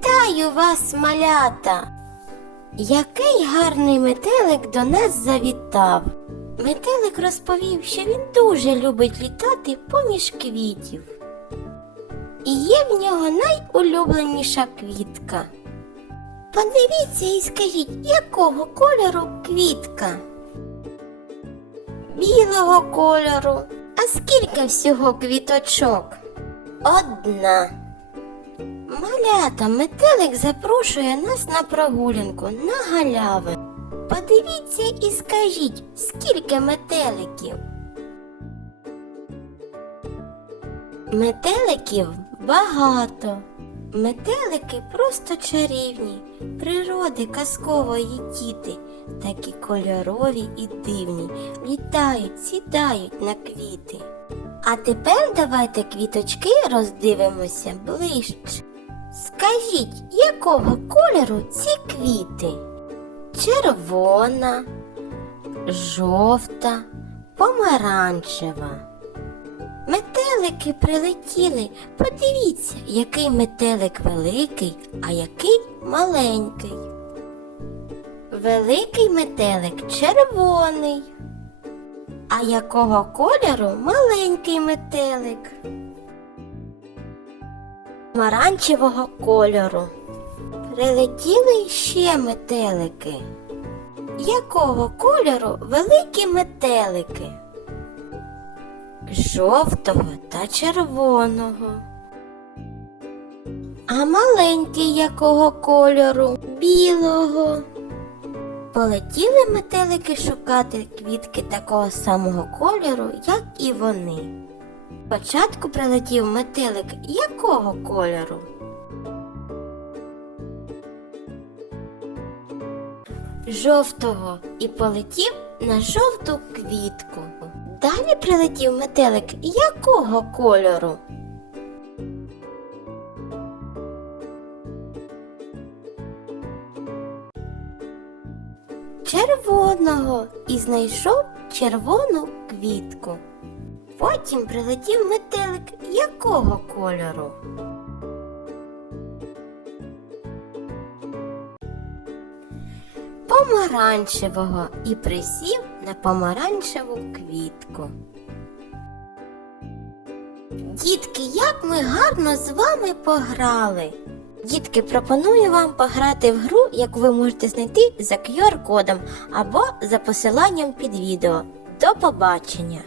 Вітаю вас, малята! Який гарний метелик до нас завітав. Метелик розповів, що він дуже любить літати поміж квітів. І є в нього найулюбленіша квітка. Подивіться і скажіть, якого кольору квітка? Білого кольору. А скільки всього квіточок? Одна. Малята, метелик запрошує нас на прогулянку на галяви. Подивіться і скажіть, скільки метеликів? Метеликів багато. Метелики просто чарівні, природи казкової діти, такі кольорові і дивні, літають, сідають на квіти. А тепер давайте квіточки роздивимося ближче. Скажіть, якого кольору ці квіти? Червона, жовта, помаранчева. Метелики прилетіли. Подивіться, який метелик великий, а який маленький. Великий метелик червоний. А якого кольору маленький метелик? Маранчевого кольору. Прилетіли ще метелики. Якого кольору великі метелики? Жовтого та червоного. А маленький якого кольору? Білого. Полетіли метелики шукати квітки такого самого кольору, як і вони. Спочатку прилетів метелик якого кольору? Жовтого і полетів на жовту квітку. Далі прилетів метелик якого кольору? Червоного і знайшов червону квітку. Потім прилетів метелик якого кольору? Помаранчевого і присів на помаранчеву квітку. Дітки, як ми гарно з вами пограли! Дітки, пропоную вам пограти в гру, яку ви можете знайти за QR-кодом або за посиланням під відео. До побачення!